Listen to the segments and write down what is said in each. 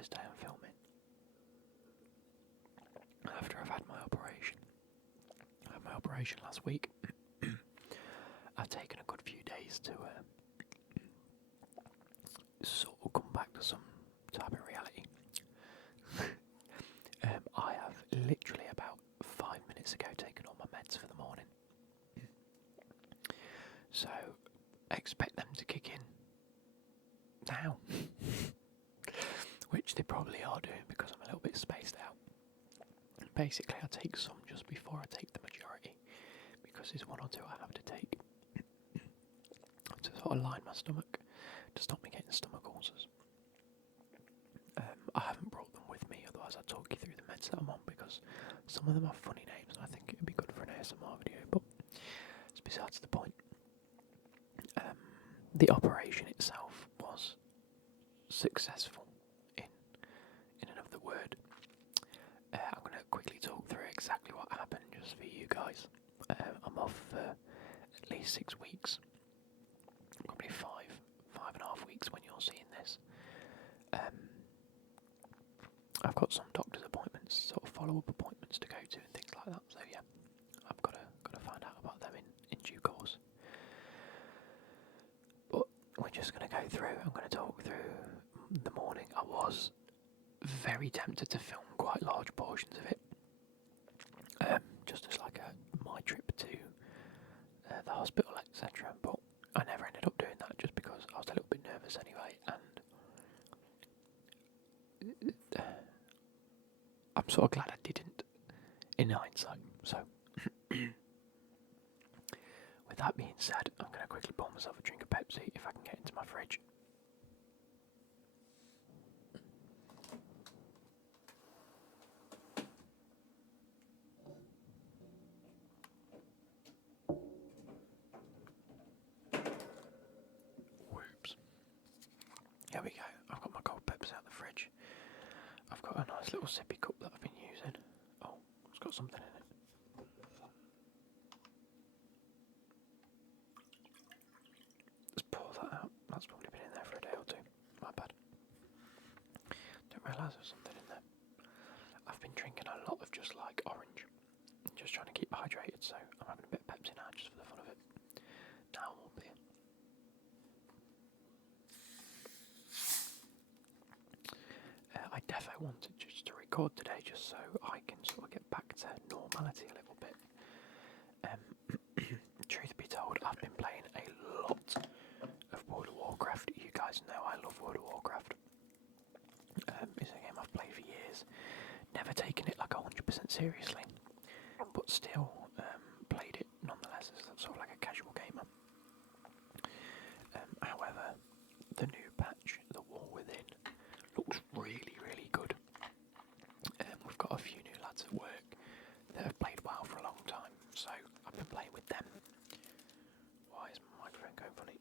first day I'm filming. After I've had my operation. I had my operation last week. I've taken a good few days to sort of come back to some type of reality. I have literally about 5 minutes ago taken all my meds for the morning. So, expect them to kick in now. Which they probably are doing because I'm a little bit spaced out. Basically, I take some just before I take the majority because there's one or two I have to take to sort of line my stomach to stop me getting stomach ulcers. I haven't brought them with me, otherwise I'd talk you through the meds that I'm on because some of them have funny names and I think it would be good for an ASMR video, but it's besides the point. The operation itself was successful in another word. I'm going to quickly talk through exactly what happened just for you guys. I'm off for at least 6 weeks, probably 5.5 weeks when you're seeing this. I've got some doctor's appointments, sort of follow-up appointments to go to and things like that. So yeah, I've got to find out about them in due course. But we're just going to go through. I'm going to talk through the morning. I was very tempted to film quite large portions of it, just as like my trip to the hospital, etc. But I never ended up doing that just because I was a little bit nervous anyway, and I'm sort of glad I didn't in hindsight. So, with that being said, I'm going to quickly pour myself a drink of Pepsi if I can get into my fridge. Whoops. Here we go. I've got my cold Pepsi out of the fridge. I've got a nice little sippy cup that I've been using. Oh, it's got something in it. Let's pour that out. That's probably been in there for a day or two. My bad. Don't realise there's something in there. I've been drinking a lot of just like orange. Just trying to keep hydrated, so I'm having a bit of Pepsi now just for the fun of it. Now more beer. I definitely wanted just to record today just so I can sort of get back to normality a little bit. Truth be told, I've been playing a lot of World of Warcraft. You guys know I love World of Warcraft. It's a game I've played for years. Never taken it like 100% seriously, but still played it nonetheless as sort of like a casual gamer. However, the new patch, The War Within, looks really, really good. We've got a few new lads at work that have played WoW for a long time, so I've been playing with them. Why is my microphone going funny?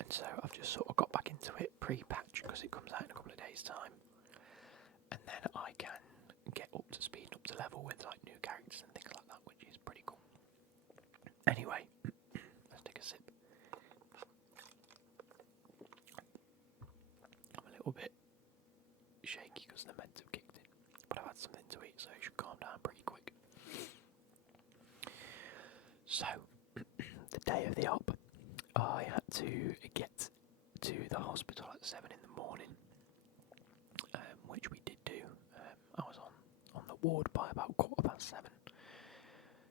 And so I've just sort of got back into it pre-patch because it comes out in a couple of days' time, and then I can get up to speed, up to level with like new characters and things like that, which is pretty cool. Anyway, let's take a sip. I'm a little bit shaky because the meds have kicked in, but I've had something to eat, so it should calm down pretty quick. So, the day of the op, I had to get to the hospital at 7 in the morning, which we did do. I was on the ward by about 7:15.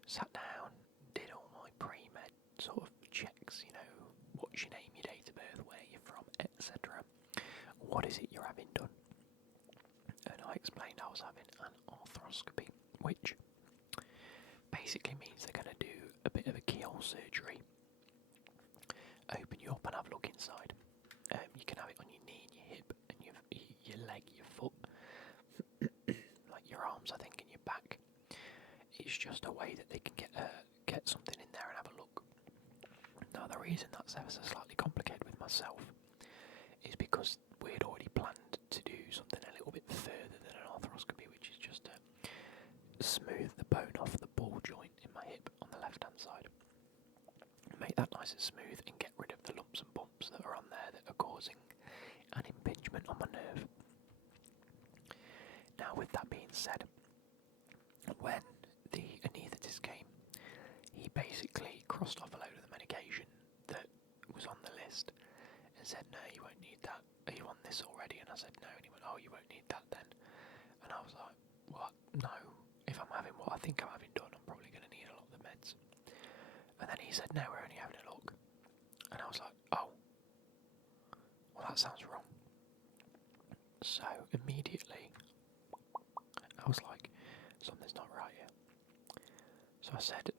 Sat down, did all my pre-med sort of checks, what's your name, your date of birth, where you're from, etc. What is it you're having done? And I explained I was having an arthroscopy, which basically means they're going to do a bit of a keyhole surgery, open you up and have a look inside. You can have it on your knee and your hip and your leg, your foot, like your arms, I think, and your back. It's just a way that they can get something in there and have a look. Now, the reason that's ever so slightly complicated with myself is because we had already planned to do something a little bit further than an arthroscopy, which is just to smooth the bone off the ball joint in my hip on the left-hand side. nice and smooth and get rid of the lumps and bumps that are on there that are causing an impingement on my nerve. Now, with that being said, when the anaesthetist came, he basically crossed off a load of the medication that was on the list and said, no, you won't need that. Are you on this already? And I said, no. And he went, oh, you won't need that then. And I was like, what? No. If I'm having what I think I'm having done, I'm probably going to need a lot of the meds. And then he said, no, we're only having a look. And I was like, oh, well, that sounds wrong. So immediately, I was like, something's not right here. So I said,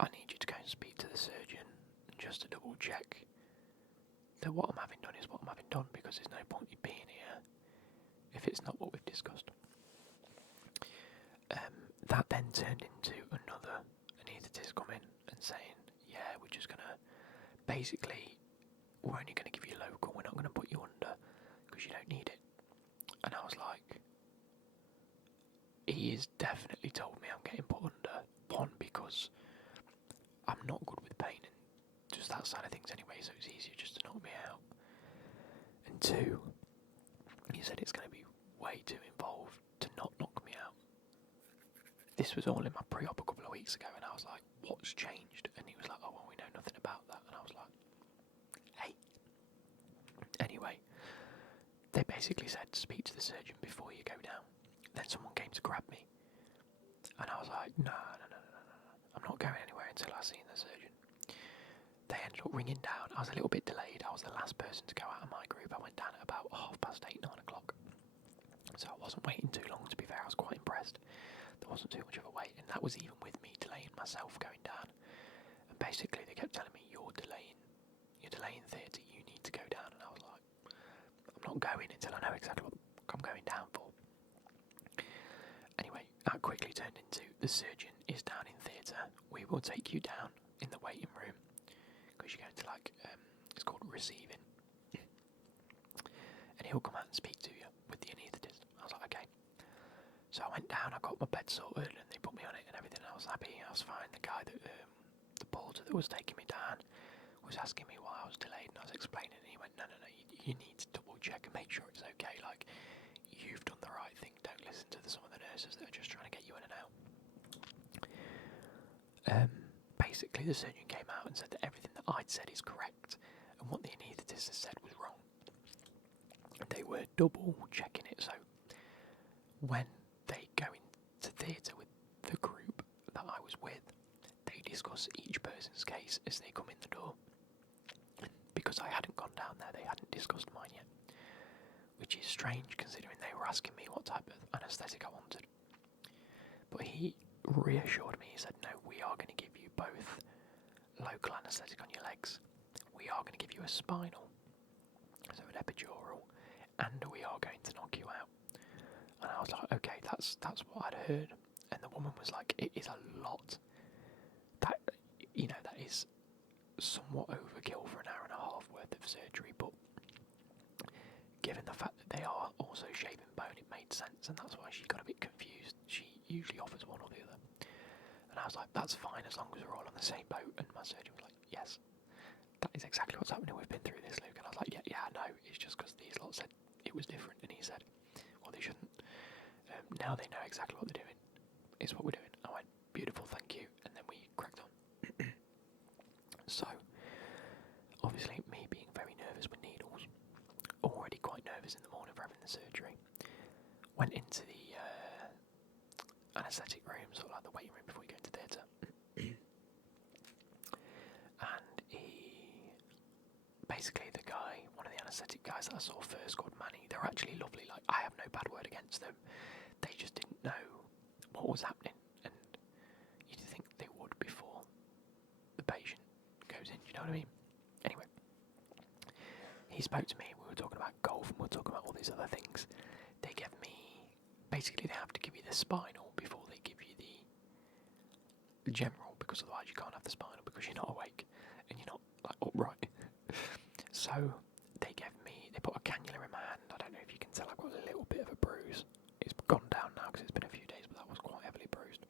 I need you to go and speak to the surgeon just to double check that what I'm having done is what I'm having done, because there's no point in being here if it's not what we've discussed. That then turned into another anaesthetist coming and saying, yeah, we're just going to, basically, we're only going to give you local, we're not going to put you under, because you don't need it. And I was like, he has definitely told me I'm getting put under, one, because I'm not good with pain and just that side of things anyway, so it's easier just to knock me out. And two, he said it's going to be way too involved to not knock me out. This was all in my pre-op a couple of weeks ago, and I was like, what's changed? And he was like, oh, well, we know nothing about that. And I was like, hey. Anyway, they basically said, speak to the surgeon before you go down. Then someone came to grab me, and I was like, no, I'm not going anywhere until I've seen the surgeon. They ended up ringing down. I was a little bit delayed. I was the last person to go out of my group. I went down at about 8:30, 9 o'clock. So I wasn't waiting too long, to be fair. I was quite impressed. There wasn't too much of a wait, and that was even with me delaying myself going down. And basically they kept telling me, you're delaying theatre, you need to go down. And I was like, I'm not going until I know exactly what I'm going down for. Anyway, that quickly turned into, the surgeon is down in theatre, we will take you down in the waiting room, because you're going to it's called receiving, and he'll come out and speak to you with the anaesthetist. I was like, okay. So I went down, I got my bed sorted, and they put me on it and everything, and I was happy, I was fine. The guy that, the porter that was taking me down was asking me why I was delayed, and I was explaining, and he went, no, you need to double check and make sure it's okay, like, you've done the right thing, don't listen to some of the nurses that are just trying to get you in and out. Basically the surgeon came out and said that everything that I'd said is correct, and what the anaesthetist had said was wrong. They were double checking it, so when they go into theatre with the group that I was with, they discuss each person's case as they come in the door. And because I hadn't gone down there, they hadn't discussed mine yet, which is strange considering they were asking me what type of anaesthetic I wanted. But he reassured me, he said, no, we are going to give you both local anaesthetic on your legs, we are going to give you a spinal, so an epidural, and we are going to knock you out. And I was like, okay, that's what I'd heard. And the woman was like, it is a lot. That is somewhat overkill for an hour and a half worth of surgery, but given the fact that they are also shaving bone, it made sense, and that's why she got a bit confused. She usually offers one or the other. And I was like, that's fine as long as we're all on the same boat. And my surgeon was like, yes, that is exactly what's happening. We've been through this, Luke. And I was like, yeah, I know. It's just because these lot said it was different. And he said, well, they shouldn't. Now they know exactly what they're doing. It's what we're doing. I went, beautiful, thank you. And then we cracked on. So, obviously, me being very nervous with needles, already quite nervous in the morning for having the surgery, went into the anaesthetic room, sort of like the waiting room before you go into theatre. And basically the guy, one of the anaesthetic guys that I saw first, called Manny, they were actually lovely, like, I have no bad word against them. They just didn't know what was happening, and you'd think they would before the patient goes in, you know what I mean? Anyway, he spoke to me, we were talking about golf, and we were talking about all these other things. They gave me, basically they have to give you the spinal before they give you the general, because otherwise you can't have the spinal because you're not awake, and you're not, like, upright. So, they put a cannula in my hand. I don't know if you can tell, I've got a little bit of a bruise. It's gone down now because it's been a few days, but that was quite heavily bruised.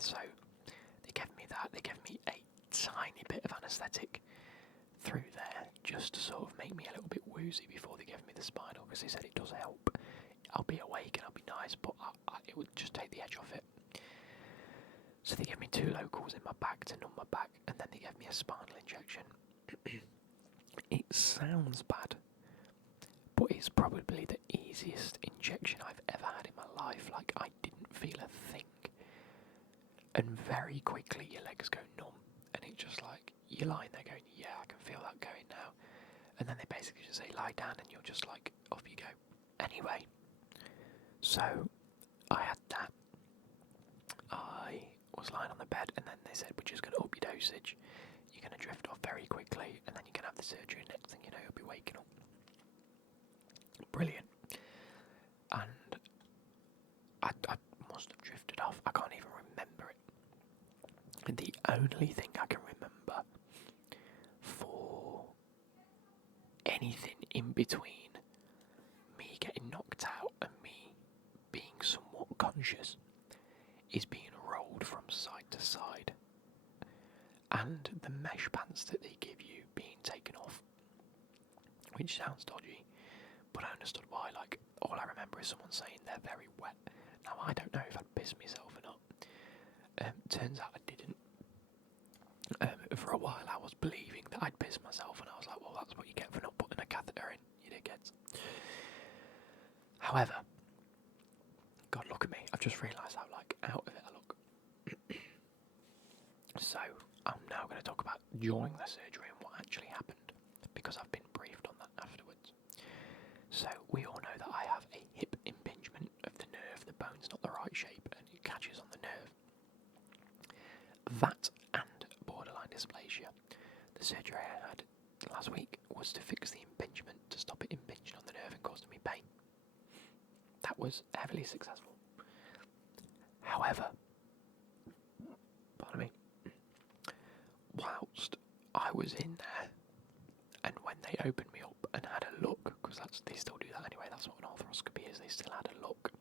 so they gave me that. They gave me a tiny bit of anaesthetic through there, just to sort of make me a little bit woozy before they gave me the spinal, because they said it does help. I'll be awake and I'll be nice, but it would just take the edge off it. So they gave me 2 locals in my back to numb my back, and then they gave me a spinal injection. It sounds bad, but it's probably the easiest injection I've ever had in my life. Like, I didn't feel a thing. And very quickly your legs go numb, and it's just like, you're lying there going, yeah, I can feel that going now. And then they basically just say, lie down, and you're just like, off you go. Anyway, so I had that. I was lying on the bed, and then they said, we're just going to up your dosage. You're going to drift off very quickly, and then you're going to have the surgery, and next thing you know, you'll be waking up. Brilliant. And I must have drifted off. I can't even remember it. And the only thing I can remember for anything in between me getting knocked out and me being somewhat conscious is being rolled from side to side, and the mesh pants that they give you being taken off, which sounds dodgy, but I understood why. Like, all I remember is someone saying they're very wet. Now, I don't know if I'd pissed myself or not. Turns out I didn't. For a while I was believing that I'd pissed myself, and I was like, well, that's what you get for not putting a catheter in, you dickheads. However, God, look at me. I've just realised how, like, out of it I look. So, I'm now going to talk about during the surgery and what actually happened, because I've been briefed on that afterwards. So, we all know that I have a hip impingement of the nerve. The bone's not the right shape, and it catches on the nerve. That and borderline dysplasia. The surgery I had last week was to fix the impingement, to stop it impinging on the nerve and causing me pain. That was heavily successful. However, pardon me, whilst I was in there, and when they opened me up and had a look, because they still do that anyway, that's what an arthroscopy is, they still had a look,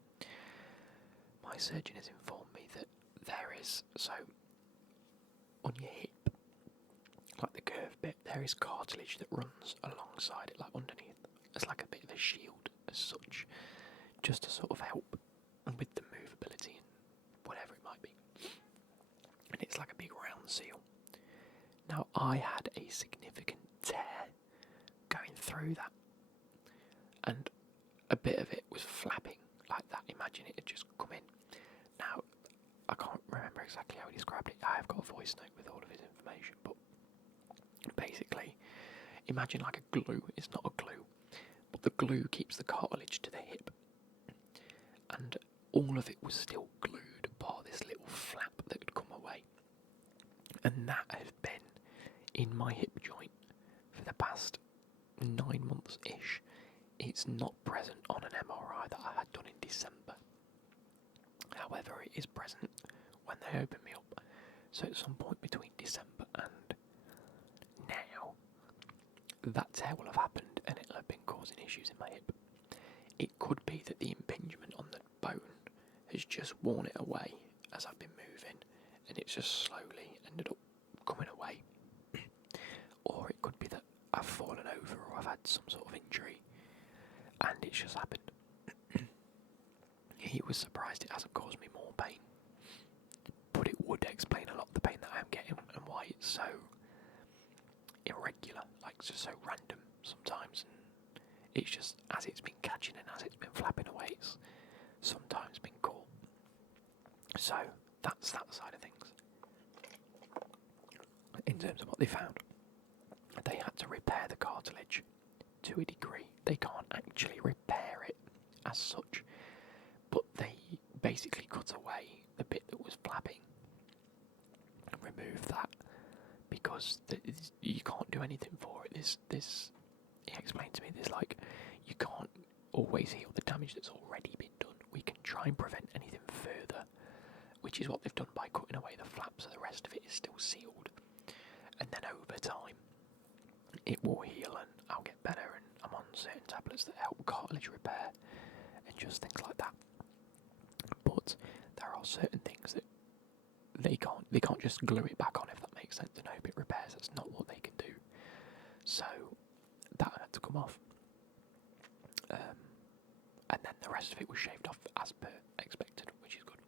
my surgeon has informed me that there is, so on your hip, like the curved bit, there is cartilage that runs alongside it, like underneath. It's like a bit of a shield as such, just to sort of help with the movability and whatever it might be. And it's like a big round seal. Now, I had a significant tear going through that, and a bit of it was flapping like that. Imagine it had just come in. Now, I can't remember exactly how he described it. I have got a voice note with all of his information, but basically, imagine like a glue. It's not a glue, but the glue keeps the cartilage to the hip, and all of it was still glued bar this little flap that had come away, and that had been in my hip joint for the past 9 months-ish. It's not present on an MRI that I had done in December. However, it is present when they open me up. So at some point between December and now, that tear will have happened, and it'll have been causing issues in my hip. It could be that the impingement on the bone has just worn it away as I've been moving, and it's just slowly ended up coming away. Or it could be that I've fallen over, or I've had some sort of injury, and it's just happened. He was surprised it hasn't caused me more pain, but it would explain a lot of the pain that I am getting and why it's so irregular, like it's just so random sometimes. And it's just, as it's been catching and as it's been flapping away, it's sometimes been cool. So that's that side of things. In terms of what they found, they had to repair the cartilage to a degree. They can't actually repair it as such, but they basically cut away the bit that was flapping and remove that, because you can't do anything for it. He explained to me, you can't always heal the damage that's already been done. We can try and prevent anything further, which is what they've done by cutting away the flap, so the rest of it is still sealed. And then over time, it will heal and I'll get better, and I'm on certain tablets that help cartilage repair and just things like that. But there are certain things that they can't just glue it back on, if that makes sense, and hope it repairs. That's not what they can do. So that had to come off. And then the rest of it was shaved off as per expected, which is good.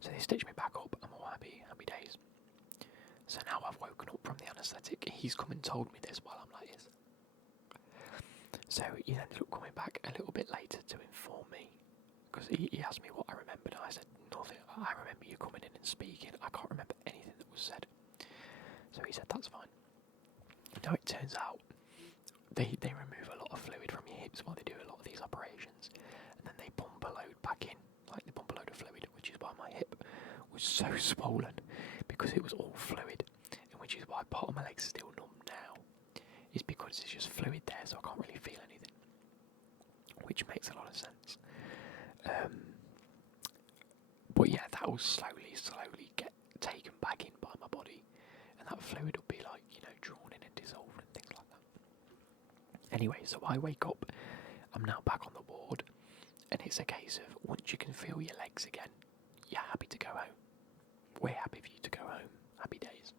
So they stitched me back up. I'm all happy days. So now I've woken up from the anaesthetic. He's come and told me this while I'm like this. So he ended up coming back a little bit later to inform me, because he asked me what I remembered, and I said nothing. I remember you coming in and speaking. I can't remember anything that was said. So he said that's fine. Now it turns out they remove a lot of fluid from your hips while they do a lot of these operations, and then they pump a load back in, like they pump a load of fluid, which is why my hip was so swollen, because it was all fluid, and which is why part of my leg's still numb now, is because there's just fluid there, so I can't really feel anything, which makes a lot of sense. But yeah, that will slowly get taken back in by my body, and that fluid will be like, drawn in and dissolved and things like that. Anyway, so I wake up, I'm now back on the ward, and it's a case of once you can feel your legs again, you're happy to go home. We're happy for you to go home. Happy days.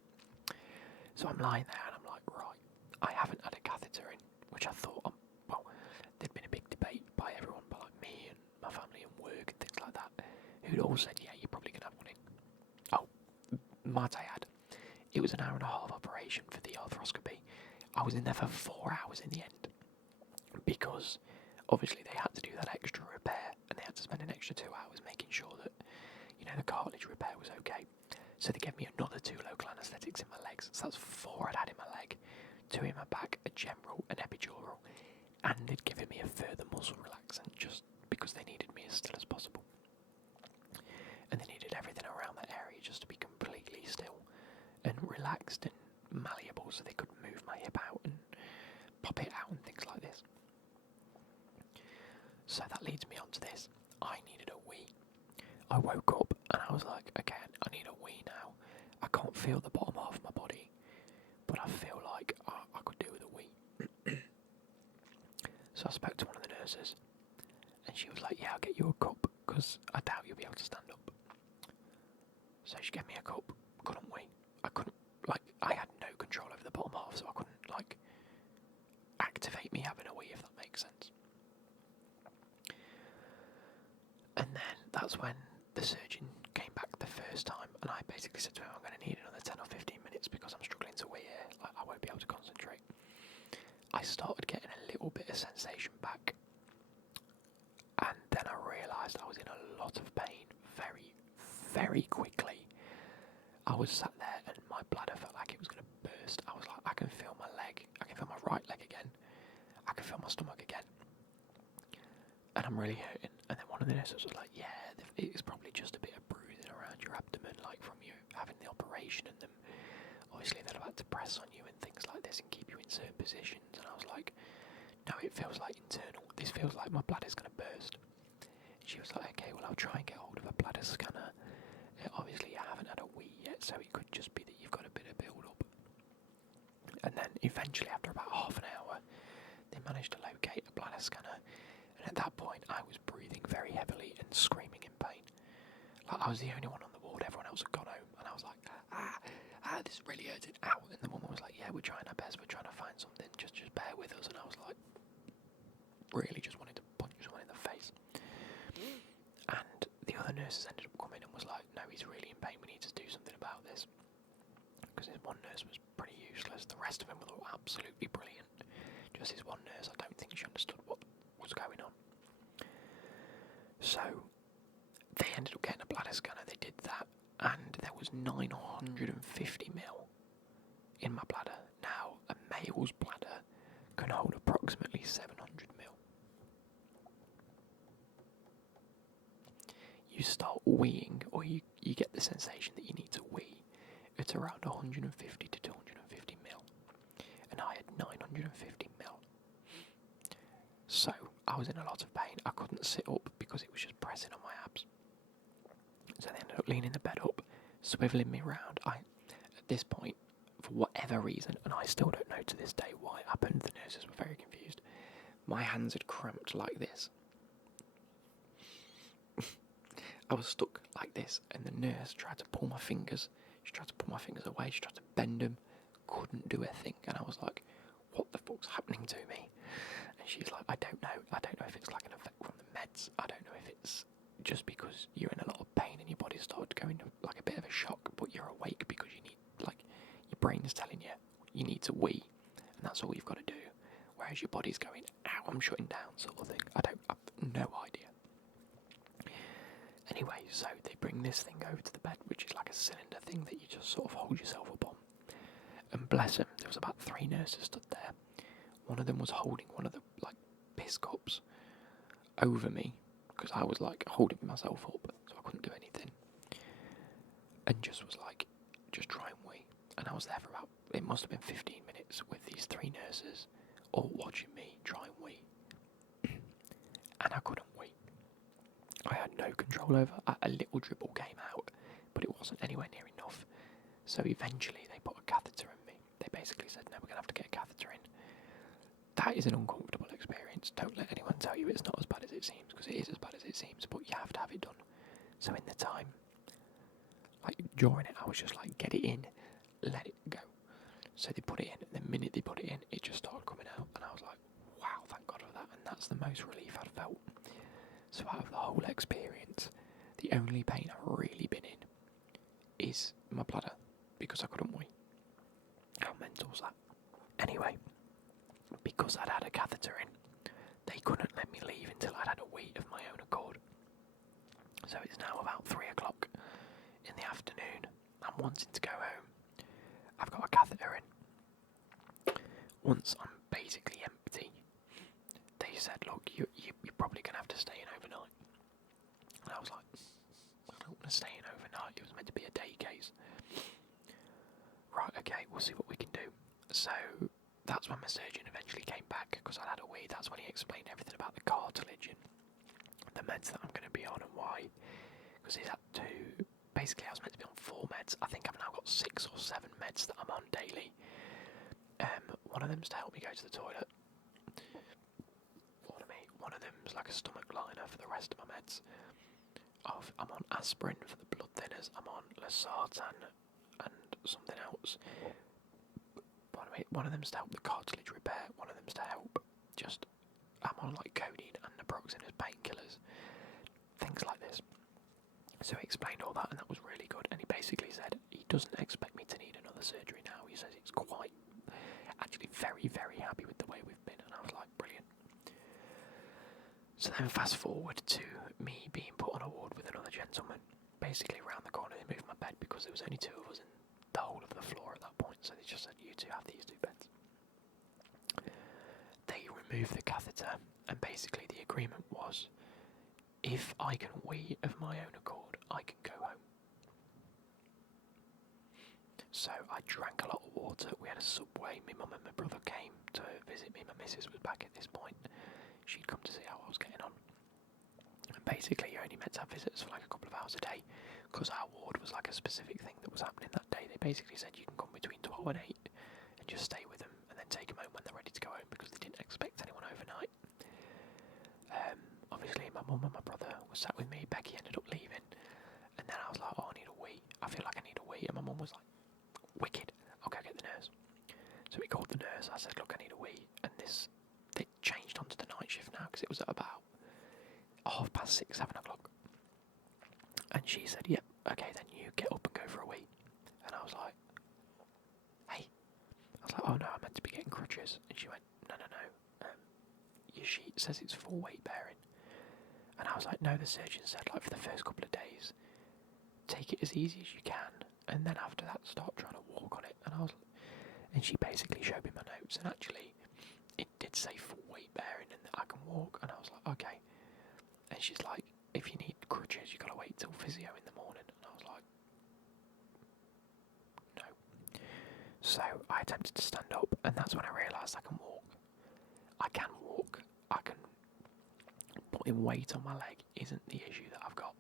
So I'm lying there and I'm like, right, I haven't had a catheter in, which I thought, there'd been a big debate by everyone, by like me and my family and work and things like that, who'd all said, yeah, you're probably going to have one in. Oh, Mate had. It was an hour and a half operation for the arthroscopy. I was in there for 4 hours in the end, because obviously they had to do that extra repair, and they had to spend an extra 2 hours making sure that, the cartilage repair was okay. So they gave me another 2 local anaesthetics in my legs. So that's 4 I'd had in my leg, 2 in my back, a general, an epidural, and they'd given me a further muscle relaxant just because they needed me as still as possible. And they needed everything around that area just to be completely still and relaxed and malleable, so they could move my hip out and pop it out and things like this. So that leads me on to this. I needed a wee. I woke up and I was like, okay, I need a wee now. I can't feel the bottom half of my body, but I feel like I could do with a wee. So I spoke to one of the nurses, and she was like, yeah, I'll get you a cup, because I doubt you'll be able to stand up. So she gave me a cup. Couldn't wee. I couldn't, I had no control over the bottom half, so I couldn't, activate me having a wee, if that makes sense. And then that's when the surgeon came back the first time, and I basically said to him, I'm going to need another 10 or 15 minutes because I'm struggling to wee here. I won't be able to concentrate. I started getting a little bit of sensation back, and then I realised I was in a lot of pain very, very quickly. I was sat there and my bladder felt like it was going to burst. I was like, I can feel my leg. I can feel my right leg again. I can feel my stomach again. And I'm really hurting. And then one of the nurses was like, yeah, it's probably just a bit of bruising around your abdomen, like from you having the operation, and them, obviously they're about to press on you and things like this and keep you in certain positions. And I was like, no, it feels like internal. This feels like my bladder's going to burst. And she was like, okay, well, I'll try and get hold of a bladder scanner. Obviously you haven't had a wee yet, so it could just be that you've got a bit of build-up. And then eventually, after about half an hour, they managed to locate a bladder scanner, and at that point I was breathing very heavily and screaming in pain. I was the only one on the ward, everyone else had gone home, and I was like, this really hurts, ow. And the woman was like, yeah, we're trying our best, we're trying to find something, just bear with us. And I was like, really just wanted to punch someone in the face. And the other nurses ended up coming and was like, no, he's really in pain, we need to do something about this. Because this one nurse was pretty useless, the rest of them were all absolutely brilliant. Just this one nurse, I don't think she understood what was going on. So they ended up getting a bladder scanner, they did that, and there was 950 ml in my bladder. Now, a male's bladder can hold approximately 700 ml. You start weeing, or you get the sensation that you need to wee, it's around 150 to 250 mil, and I had 950 mil. So I was in a lot of pain. I couldn't sit up because it was just pressing on my abs. So they ended up leaning the bed up, swivelling me around. At this point, for whatever reason, and I still don't know to this day why it happened, the nurses were very confused, my hands had cramped like this. I was stuck like this, and the nurse tried to pull my fingers. She tried to pull my fingers away. She tried to bend them. Couldn't do a thing, and I was like, "What the fuck's happening to me?" And she's like, "I don't know. I don't know if it's like an effect from the meds. I don't know if it's just because you're in a lot of pain and your body started going like a bit of a shock, but you're awake because you need, like, your brain's telling you need to wee, and that's all you've got to do. Whereas your body's going, ow, I'm shutting down, sort of thing. I've no idea." Anyway, so they bring this thing over to the bed, which is like a cylinder thing that you just sort of hold yourself up on. And bless them, there was about 3 nurses stood there. One of them was holding one of the like piss cups over me because I was like holding myself up, so I couldn't do anything. And just was like, just try and wee. And I was there for about, it must have been 15 minutes with these 3 nurses all watching me try and wee. And I couldn't wee. I had no control over. A little dribble came out, but it wasn't anywhere near enough. So eventually they put a catheter in me. They basically said, "No, we're going to have to get a catheter in." That is an uncomfortable experience. Don't let anyone tell you it's not as bad as it seems, because it is as bad as it seems, but you have to have it done. So in the time, like during it, I was just like, get it in, let it go. So they put it in, and the minute they put it in, it just started coming out, and I was like, wow, thank God for that. And that's the most relief I'd felt. So out of the whole experience, the only pain I've really been in is my bladder, because I couldn't wee. How mental was that? Anyway, because I'd had a catheter in, they couldn't let me leave until I'd had a wee of my own accord. So it's now about 3 o'clock in the afternoon. I'm wanting to go home. I've got a catheter in. Once I'm basically empty, they said, "Look, you're probably going to have to stay in overnight." And I was like, "I don't want to stay in overnight. It was meant to be a day case." Right, okay, we'll see what we can do. So that's when my surgeon eventually came back, because I'd had a wee. That's when he explained everything about the cartilage and the meds that I'm going to be on and why. Because he's had to, basically I was meant to be on 4 meds. I think I've now got 6 or 7 meds that I'm on daily. One of them's to help me go to the toilet. One of them's like a stomach liner for the rest of my meds. I'm on aspirin for the blood thinners. I'm on losartan and something else. One of them's to help the cartilage repair. One of them's to help just, I'm on like codeine and naproxen as painkillers. Things like this. So he explained all that, and that was really good. And he basically said he doesn't expect me to need another surgery now. He says it's quite, actually very, very happy with the way we've been. And I was like, brilliant. So then fast forward to me being put on a ward with another gentleman. Basically around the corner they moved my bed because there was only 2 of us in the whole of the floor at that point. So they just said, "You 2 have these 2 beds." They removed the catheter, and basically the agreement was, if I can wee of my own accord, I can go home. So I drank a lot of water. We had a Subway. My mum and my brother came to visit me. My missus was back at this point. She'd come to see how I was getting on. And basically you're only meant to have visitors for like a couple of hours a day, because our ward was like a specific thing that was happening that day. They basically said you can come between 12 and 8 and just stay with them and then take them home when they're ready to go home, because they didn't expect anyone overnight. Obviously my mum and my brother were sat with me. Becky ended up leaving, and then I was like, "Oh, I need a wee. I feel like I need a wee." And my mum was like, "Wicked, I'll go get the nurse." So we called the nurse. I said, "Look, I need a wee." And they changed onto the night shift now, because it was at about 6:30, 7 o'clock. And she said, "Yep, okay, then you get up and go for a wee." And I was like, "Hey." I was like, "Oh no, I'm meant to be getting crutches." And she went, "No. Your sheet says it's full weight bearing." And I was like, "No, the surgeon said, like, for the first couple of days, take it as easy as you can, and then after that start trying to walk on it." And she basically showed me my notes, and actually it did say full weight bearing and that I can walk. And I was like, "Okay." And she's like, "If you need crutches, you gotta wait till physio in the morning." And I was like, "No." So I attempted to stand up, and that's when I realised I can walk. I can walk. I can. Putting weight on my leg isn't the issue that I've got.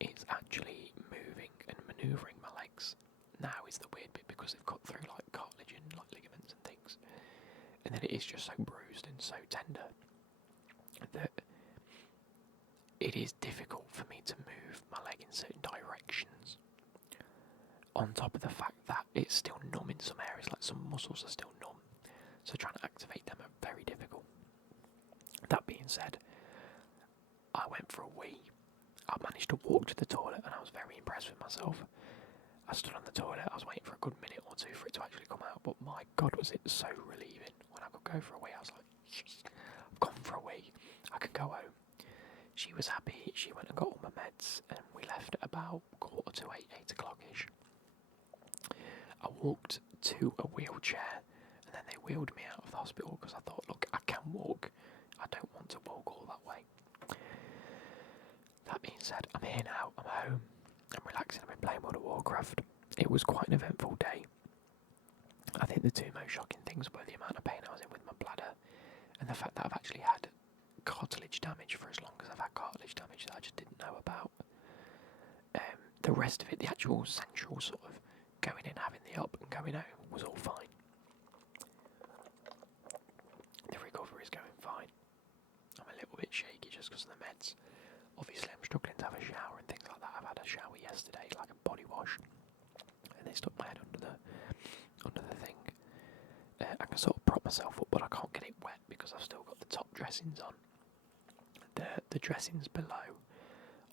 It's actually moving and manoeuvring my legs now is the weird bit, because they've cut through like cartilage and like ligaments and things. And then it is just so bruised and so tender that it is difficult for me to move on top of the fact that it's still numb in some areas, like some muscles are still numb, so trying to activate them are very difficult. That being said, I went for a wee. I managed to walk to the toilet and I was very impressed with myself. I stood on the toilet, I was waiting for a good minute or two for it to actually come out, but my god was it so relieving when I could go for a wee. I was like, yes, I've gone for a wee, I could go home. She was happy, she went and got all my meds and we left at about 7:45, 8 o'clock-ish. I walked to a wheelchair and then they wheeled me out of the hospital because I thought, look, I can walk, I don't want to walk all that way. That being said, I'm here now, I'm home, I'm relaxing, I've been playing World of Warcraft. It was quite an eventful day. I think the two most shocking things were the amount of pain I was in with my bladder and the fact that I've actually had cartilage damage for as long as I've had cartilage damage that I just didn't know about. The rest of it, the actual central sort of going in, having the up and going home was all fine. The recovery is going fine. I'm a little bit shaky just because of the meds. Obviously I'm struggling to have a shower and things like that. I've had a shower yesterday, like a body wash, and they stuck my head under the thing. I can sort of prop myself up, but I can't get it wet because I've still got the top dressings on. The dressings below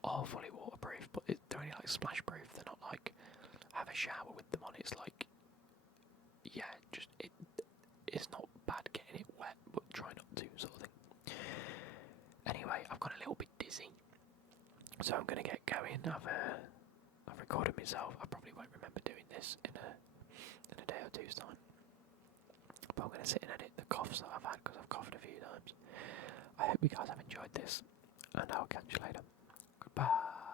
are fully waterproof, but they're only like splash proof. They're not like have a shower with them on. It's like, yeah, just it's not bad getting it wet, but try not to, sort of thing. Anyway, I've got a little bit dizzy, so I'm gonna get going. I've recorded myself. I probably won't remember doing this in a day or two's time, but I'm gonna sit and edit the coughs that I've had because I've coughed a few times. I hope you guys have enjoyed this, and I'll catch you later. Goodbye.